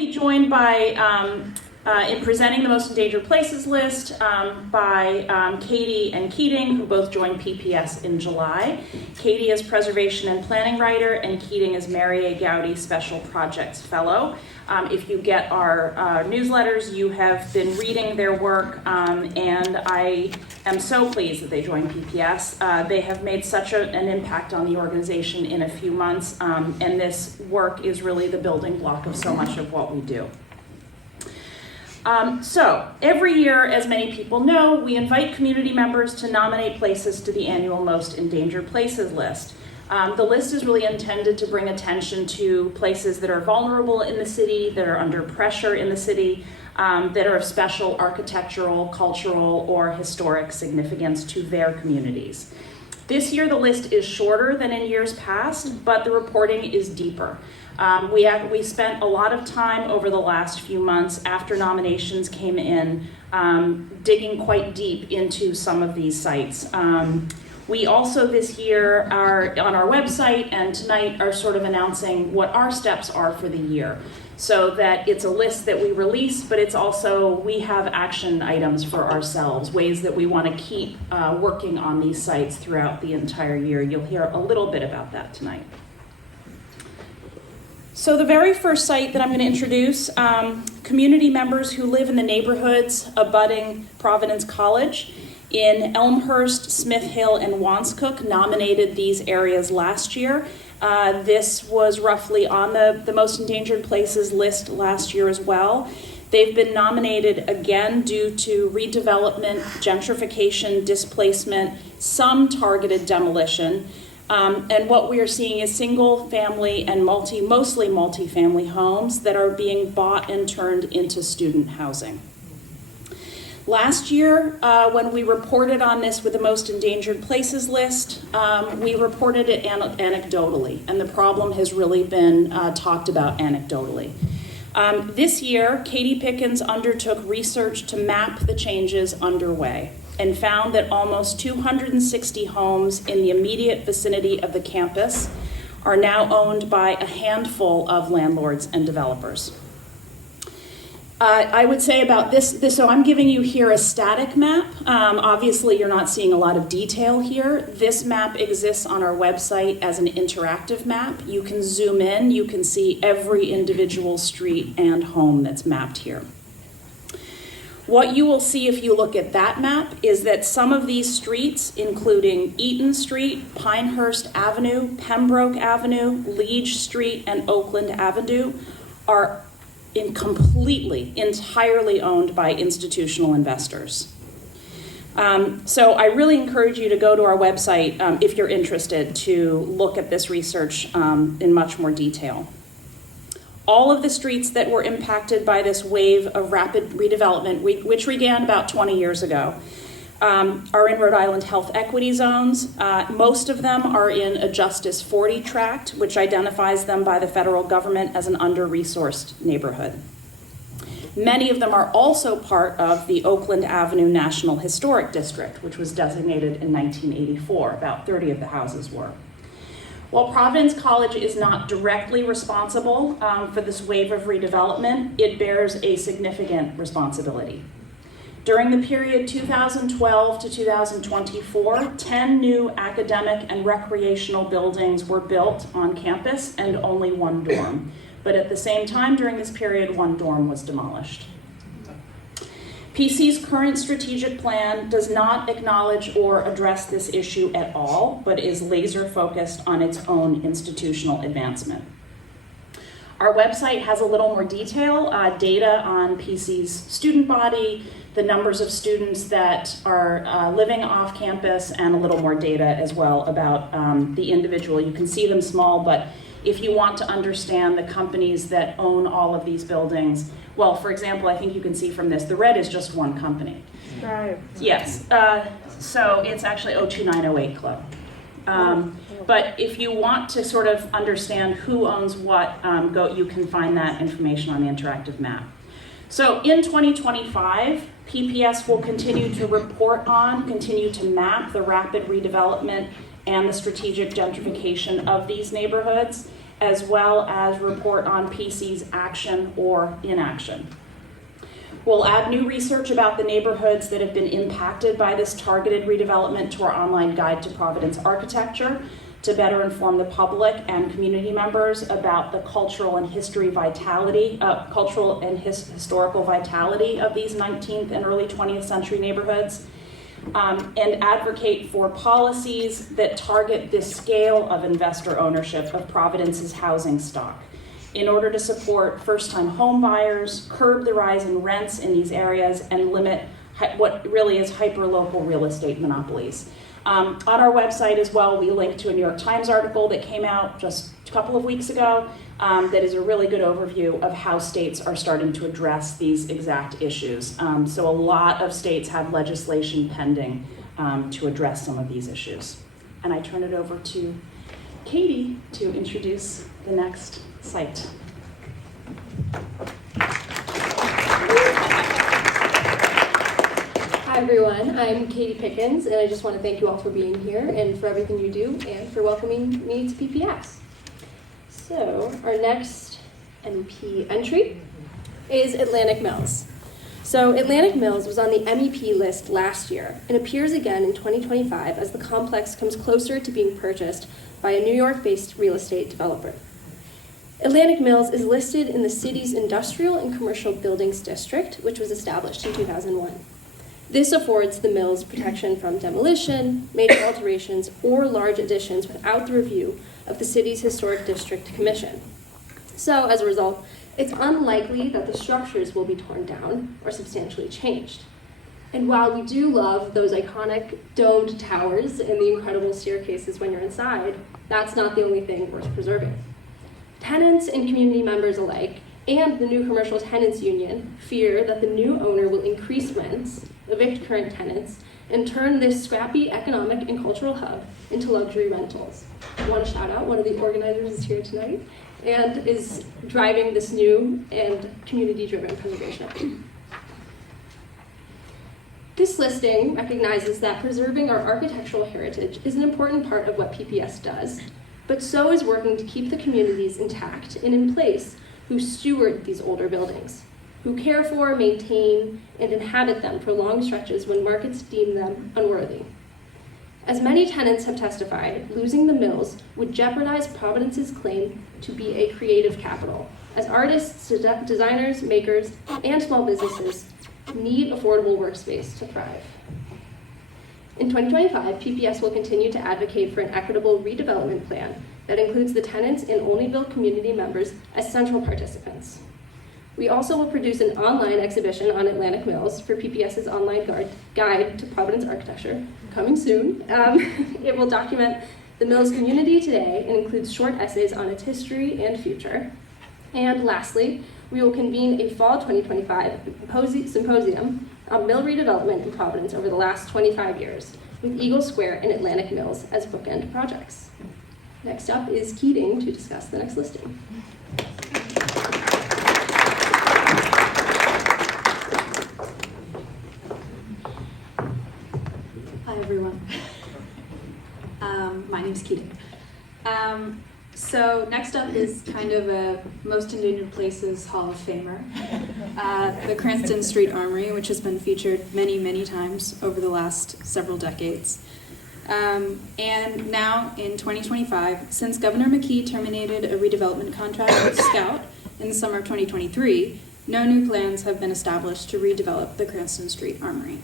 be joined by, in presenting the Most Endangered Places List, by Katie and Keating, who both joined PPS in July. Katie is Preservation and Planning Writer, and Keating is Mary A. Gowdy Special Projects Fellow. If you get our newsletters, you have been reading their work, and I am so pleased that they joined PPS. They have made such an impact on the organization in a few months, and this work is really the building block of so much of what we do. So every year, as many people know, we invite community members to nominate places to the annual Most Endangered Places List. The list is really intended to bring attention to places that are vulnerable in the city, that are under pressure in the city, that are of special architectural, cultural, or historic significance to their communities. This year, the list is shorter than in years past, but the reporting is deeper. We spent a lot of time over the last few months after nominations came in, digging quite deep into some of these sites. We also this year are on our website, and tonight are sort of announcing what our steps are for the year, so that it's a list that we release, but it's also, we have action items for ourselves, ways that we want to keep working on these sites throughout the entire year. You'll hear a little bit about that tonight. So the very first site that I'm going to introduce, community members who live in the neighborhoods abutting Providence College in Elmhurst, Smith Hill, and Wanskuck nominated these areas last year. This was roughly on the Most Endangered Places list last year as well. They've been nominated again due to redevelopment, gentrification, displacement, some targeted demolition. And what we are seeing is single family and mostly multi-family homes that are being bought and turned into student housing. Last year, when we reported on this with the Most Endangered Places list, we reported it anecdotally, and the problem has really been talked about anecdotally. This year, Katie Pickens undertook research to map the changes underway and found that almost 260 homes in the immediate vicinity of the campus are now owned by a handful of landlords and developers. I would say about this, so I'm giving you here a static map. Obviously, you're not seeing a lot of detail here. This map exists on our website as an interactive map. You can zoom in, you can see every individual street and home that's mapped here. What you will see if you look at that map is that some of these streets, including Eaton Street, Pinehurst Avenue, Pembroke Avenue, Liege Street, and Oakland Avenue, are entirely owned by institutional investors. So I really encourage you to go to our website if you're interested to look at this research in much more detail. All of the streets that were impacted by this wave of rapid redevelopment, which began about 20 years ago, are in Rhode Island health equity zones. Most of them are in a Justice 40 tract, which identifies them by the federal government as an under-resourced neighborhood. Many of them are also part of the Oakland Avenue National Historic District, which was designated in 1984. About 30 of the houses were. While Providence College is not directly responsible for this wave of redevelopment, it bears a significant responsibility. During the period 2012 to 2024, 10 new academic and recreational buildings were built on campus and only one dorm. But at the same time during this period, one dorm was demolished. PC's current strategic plan does not acknowledge or address this issue at all, but is laser focused on its own institutional advancement. Our website has a little more detail, data on PC's student body, the numbers of students that are living off campus, and a little more data as well about the individual. You can see them small, but if you want to understand the companies that own all of these buildings, well, for example, I think you can see from this, the red is just one company. Right. Yes, so it's actually 02908 Club. But if you want to sort of understand who owns what, you can find that information on the interactive map. So in 2025, PPS will continue to report on, continue to map the rapid redevelopment and the strategic gentrification of these neighborhoods. as well as report on PC's action or inaction. We'll add new research about the neighborhoods that have been impacted by this targeted redevelopment to our online guide to Providence architecture to better inform the public and community members about the cultural and historical vitality of these 19th and early 20th century neighborhoods, and advocate for policies that target the scale of investor ownership of Providence's housing stock in order to support first-time home buyers, curb the rise in rents in these areas, and limit what really is hyper-local real estate monopolies. On our website as well, we link to a New York Times article that came out just a couple of weeks ago that is a really good overview of how states are starting to address these exact issues. So a lot of states have legislation pending to address some of these issues. And I turn it over to Katie to introduce the next site. Hi everyone, I'm Katie Pickens, and I just want to thank you all for being here and for everything you do and for welcoming me to PPS. So our next MEP entry is Atlantic Mills. So Atlantic Mills was on the MEP list last year and appears again in 2025 as the complex comes closer to being purchased by a New York-based real estate developer. Atlantic Mills is listed in the city's Industrial and Commercial Buildings District, which was established in 2001. This affords the mills protection from demolition, major alterations, or large additions without the review of the city's Historic District Commission. So, as a result, it's unlikely that the structures will be torn down or substantially changed. And while we do love those iconic domed towers and the incredible staircases when you're inside, that's not the only thing worth preserving. Tenants and community members alike, and the new commercial tenants union, fear that the new owner will increase rents, evict current tenants, and turn this scrappy economic and cultural hub into luxury rentals. I want to shout out one of the organizers is here tonight and is driving this new and community-driven preservation. This listing recognizes that preserving our architectural heritage is an important part of what PPS does, but so is working to keep the communities intact and in place who steward these older buildings, who care for, maintain, and inhabit them for long stretches when markets deem them unworthy. As many tenants have testified, losing the mills would jeopardize Providence's claim to be a creative capital, as artists, designers, makers, and small businesses need affordable workspace to thrive. In 2025, PPS will continue to advocate for an equitable redevelopment plan that includes the tenants and Olneyville community members as central participants. We also will produce an online exhibition on Atlantic Mills for PPS's online guide to Providence architecture, coming soon. It will document the Mills community today and includes short essays on its history and future. And lastly, we will convene a fall 2025 symposium on mill redevelopment in Providence over the last 25 years, with Eagle Square and Atlantic Mills as bookend projects. Next up is Keating to discuss the next listing. Hi everyone. My name's Keating. So next up is kind of a Most Endangered Places Hall of Famer, the Cranston Street Armory, which has been featured many, many times over the last several decades. And now in 2025, since Governor McKee terminated a redevelopment contract with Scout in the summer of 2023, no new plans have been established to redevelop the Cranston Street Armory.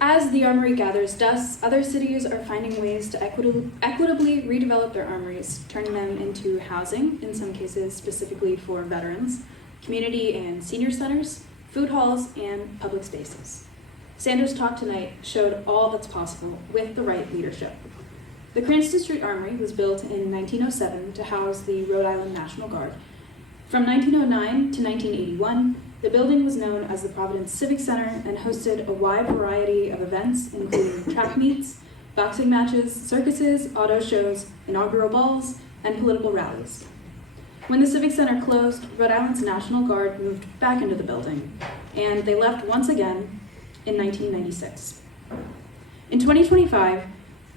As the Armory gathers dust, other cities are finding ways to equitably redevelop their armories, turning them into housing, in some cases specifically for veterans, community and senior centers, food halls, and public spaces. Sanders' talk tonight showed all that's possible with the right leadership. The Cranston Street Armory was built in 1907 to house the Rhode Island National Guard. From 1909 to 1981, the building was known as the Providence Civic Center and hosted a wide variety of events, including track meets, boxing matches, circuses, auto shows, inaugural balls, and political rallies. When the Civic Center closed, Rhode Island's National Guard moved back into the building, and they left once again in 1996. In 2025,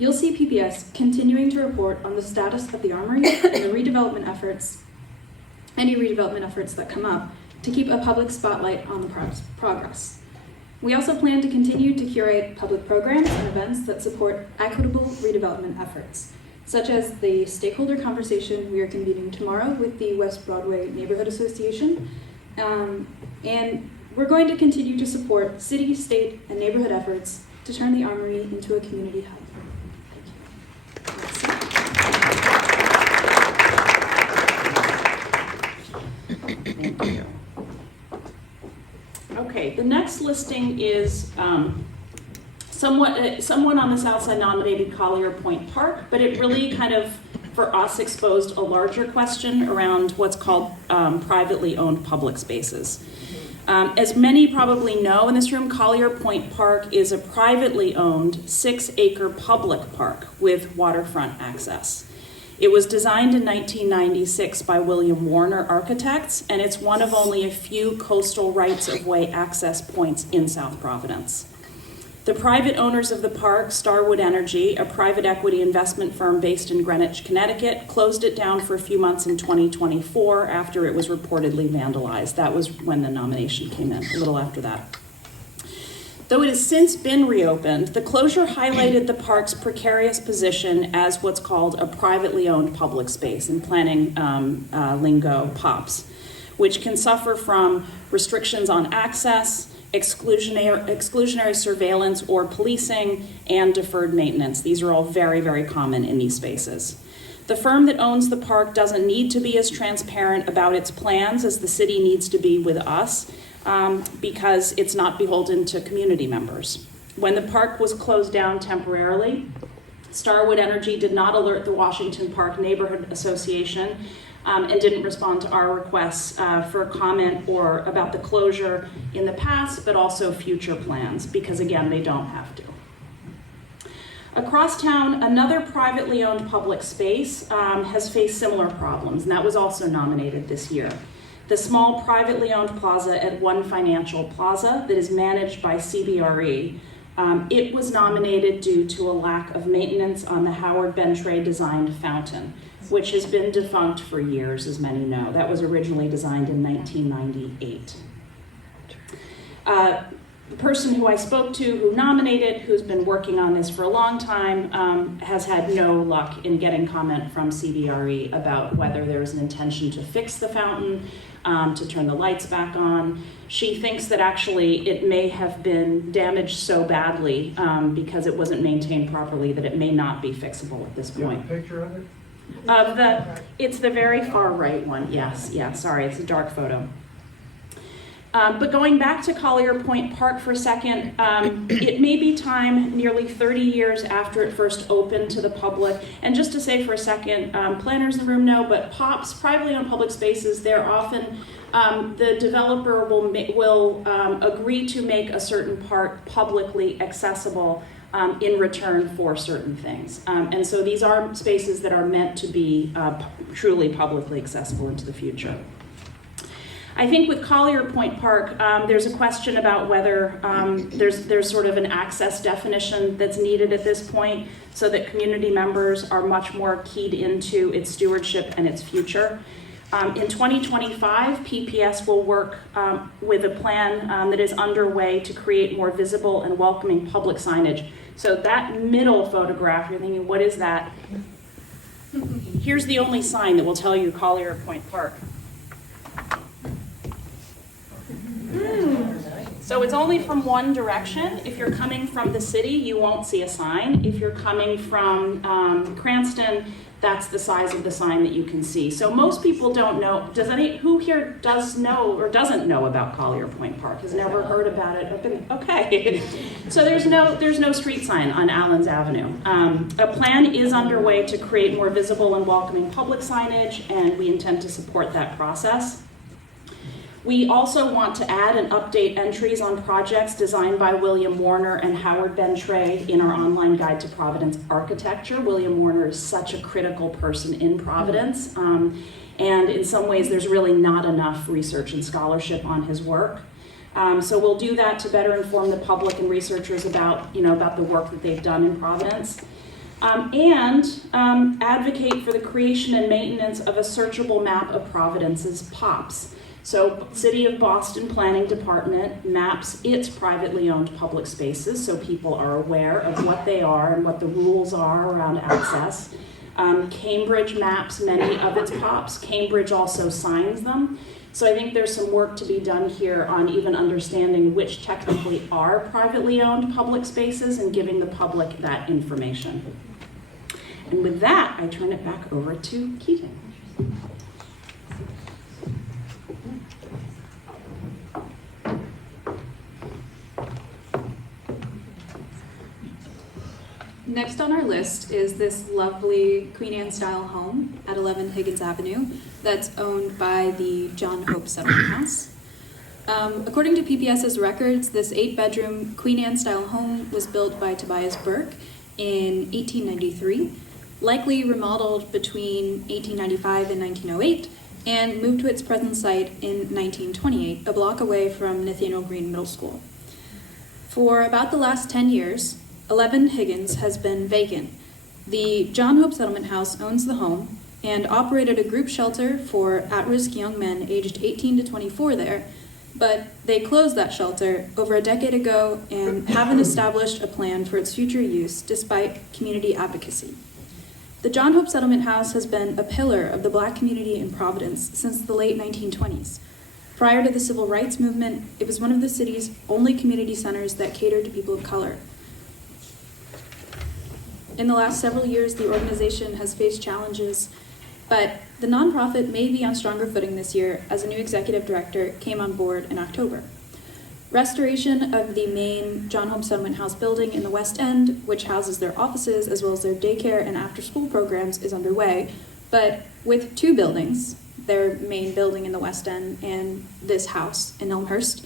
you'll see PPS continuing to report on the status of the Armory and the redevelopment efforts, any redevelopment efforts that come up, to keep a public spotlight on the progress. We also plan to continue to curate public programs and events that support equitable redevelopment efforts, such as the stakeholder conversation we are convening tomorrow with the West Broadway Neighborhood Association. And we're going to continue to support city, state, and neighborhood efforts to turn the Armory into a community hub. Thank you. Okay, the next listing is someone on the south side nominated Collier Point Park, but it really kind of, for us, exposed a larger question around what's called privately owned public spaces. As many probably know in this room, Collier Point Park is a privately owned 6-acre public park with waterfront access. It was designed in 1996 by William Warner Architects, and it's one of only a few coastal rights-of-way access points in South Providence. The private owners of the park, Starwood Energy, a private equity investment firm based in Greenwich, Connecticut, closed it down for a few months in 2024 after it was reportedly vandalized. That was when the nomination came in, a little after that. Though it has since been reopened, the closure highlighted the park's precarious position as what's called a privately owned public space, in planning lingo, POPs, which can suffer from restrictions on access, exclusionary surveillance or policing, and deferred maintenance. These are all very, very common in these spaces. The firm that owns the park doesn't need to be as transparent about its plans as the city needs to be with us, because it's not beholden to community members. When the park was closed down temporarily, Starwood Energy did not alert the Washington Park Neighborhood Association and didn't respond to our requests for comment or about the closure in the past, but also future plans, because again, they don't have to. Across town, another privately owned public space has faced similar problems, and that was also nominated this year. The small privately owned plaza at One Financial Plaza that is managed by CBRE, it was nominated due to a lack of maintenance on the Howard Bentray designed fountain, which has been defunct for years, as many know. That was originally designed in 1998. The person who I spoke to who nominated, who's been working on this for a long time, has had no luck in getting comment from CBRE about whether there's an intention to fix the fountain, to turn the lights back on. She thinks that actually it may have been damaged so badly because it wasn't maintained properly that it may not be fixable at this point. Do you have a picture of it? It's the very far right one, yes. Yeah, sorry, it's a dark photo. But going back to Collier Point Park for a second, it may be time, nearly 30 years after it first opened to the public, and just to say for a second, planners in the room know, but POPs, privately owned public spaces, they're often, the developer will agree to make a certain part publicly accessible in return for certain things. And so these are spaces that are meant to be truly publicly accessible into the future. I think with Collier Point Park, there's a question about whether there's sort of an access definition that's needed at this point so that community members are much more keyed into its stewardship and its future. In 2025, PPS will work with a plan that is underway to create more visible and welcoming public signage. So that middle photograph, you're thinking, what is that? Here's the only sign that will tell you Collier Point Park. So it's only from one direction. If you're coming from the city, you won't see a sign. If you're coming from Cranston, that's the size of the sign that you can see. So most people don't know. Who here does know or doesn't know about Collier Point Park? Has never heard about it? Okay. So there's no street sign on Allens Avenue. A plan is underway to create more visible and welcoming public signage, and we intend to support that process. We also want to add and update entries on projects designed by William Warner and Howard Bentray in our online guide to Providence architecture. William Warner is such a critical person in Providence, and in some ways there's really not enough research and scholarship on his work. So we'll do that to better inform the public and researchers about the work that they've done in Providence. and advocate for the creation and maintenance of a searchable map of Providence's POPs. So City of Boston Planning Department maps its privately owned public spaces so people are aware of what they are and what the rules are around access. Cambridge maps many of its POPs. Cambridge also signs them. So I think there's some work to be done here on even understanding which technically are privately owned public spaces and giving the public that information. And with that, I turn it back over to Keaton. Next on our list is this lovely Queen Anne style home at 11 Higgins Avenue that's owned by the John Hope Settlement House. According to PPS's records, this 8-bedroom Queen Anne style home was built by Tobias Burke in 1893, likely remodeled between 1895 and 1908, and moved to its present site in 1928, a block away from Nathaniel Green Middle School. For about the last 10 years, 11 Higgins has been vacant. The John Hope Settlement House owns the home and operated a group shelter for at-risk young men aged 18 to 24 there, but they closed that shelter over a decade ago and haven't established a plan for its future use despite community advocacy. The John Hope Settlement House has been a pillar of the Black community in Providence since the late 1920s. Prior to the Civil Rights Movement, it was one of the city's only community centers that catered to people of color. In the last several years, the organization has faced challenges, but the nonprofit may be on stronger footing this year as a new executive director came on board in October. Restoration of the main John Hope Settlement House building in the West End, which houses their offices as well as their daycare and after-school programs, is underway, but with two buildings, their main building in the West End and this house in Elmhurst,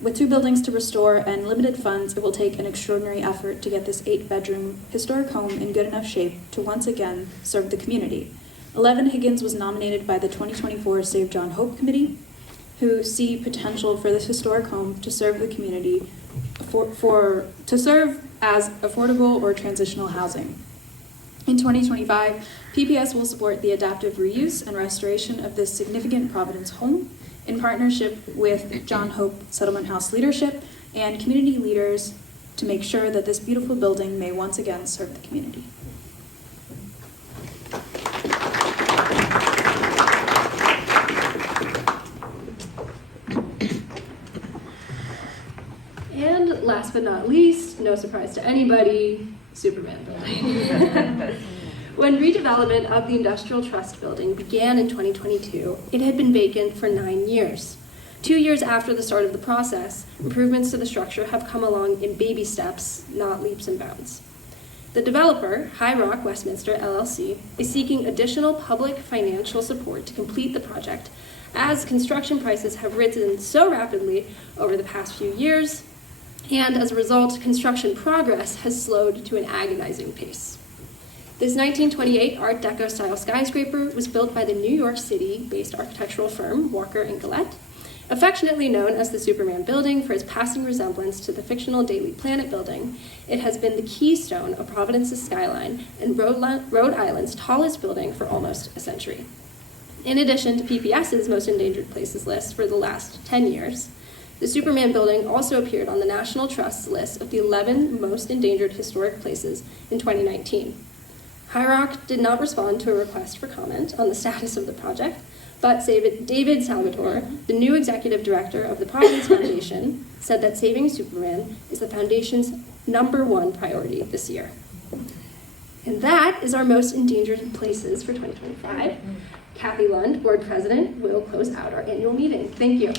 with two buildings to restore and limited funds, it will take an extraordinary effort to get this 8-bedroom historic home in good enough shape to once again serve the community. 11 Higgins was nominated by the 2024 Save John Hope Committee, who see potential for this historic home to serve the community to serve as affordable or transitional housing. In 2025, PPS will support the adaptive reuse and restoration of this significant Providence home in partnership with John Hope Settlement House leadership and community leaders to make sure that this beautiful building may once again serve the community. And last but not least, no surprise to anybody, Superman building. When redevelopment of the Industrial Trust building began in 2022, it had been vacant for 9 years. 2 years after the start of the process, improvements to the structure have come along in baby steps, not leaps and bounds. The developer, High Rock Westminster LLC, is seeking additional public financial support to complete the project, as construction prices have risen so rapidly over the past few years, and as a result, construction progress has slowed to an agonizing pace. This 1928 Art Deco-style skyscraper was built by the New York City-based architectural firm Walker & Gillette, affectionately known as the Superman Building for its passing resemblance to the fictional Daily Planet building. It has been the keystone of Providence's skyline and Rhode Island's tallest building for almost a century. In addition to PPS's Most Endangered Places List for the last 10 years, the Superman Building also appeared on the National Trust's list of the 11 most endangered historic places in 2019. High Rock did not respond to a request for comment on the status of the project, but David Salvatore, the new executive director of the Providence Foundation, said that saving Superman is the Foundation's #1 priority this year. And that is our most endangered places for 2025. Kathy Lund, board president, will close out our annual meeting. Thank you.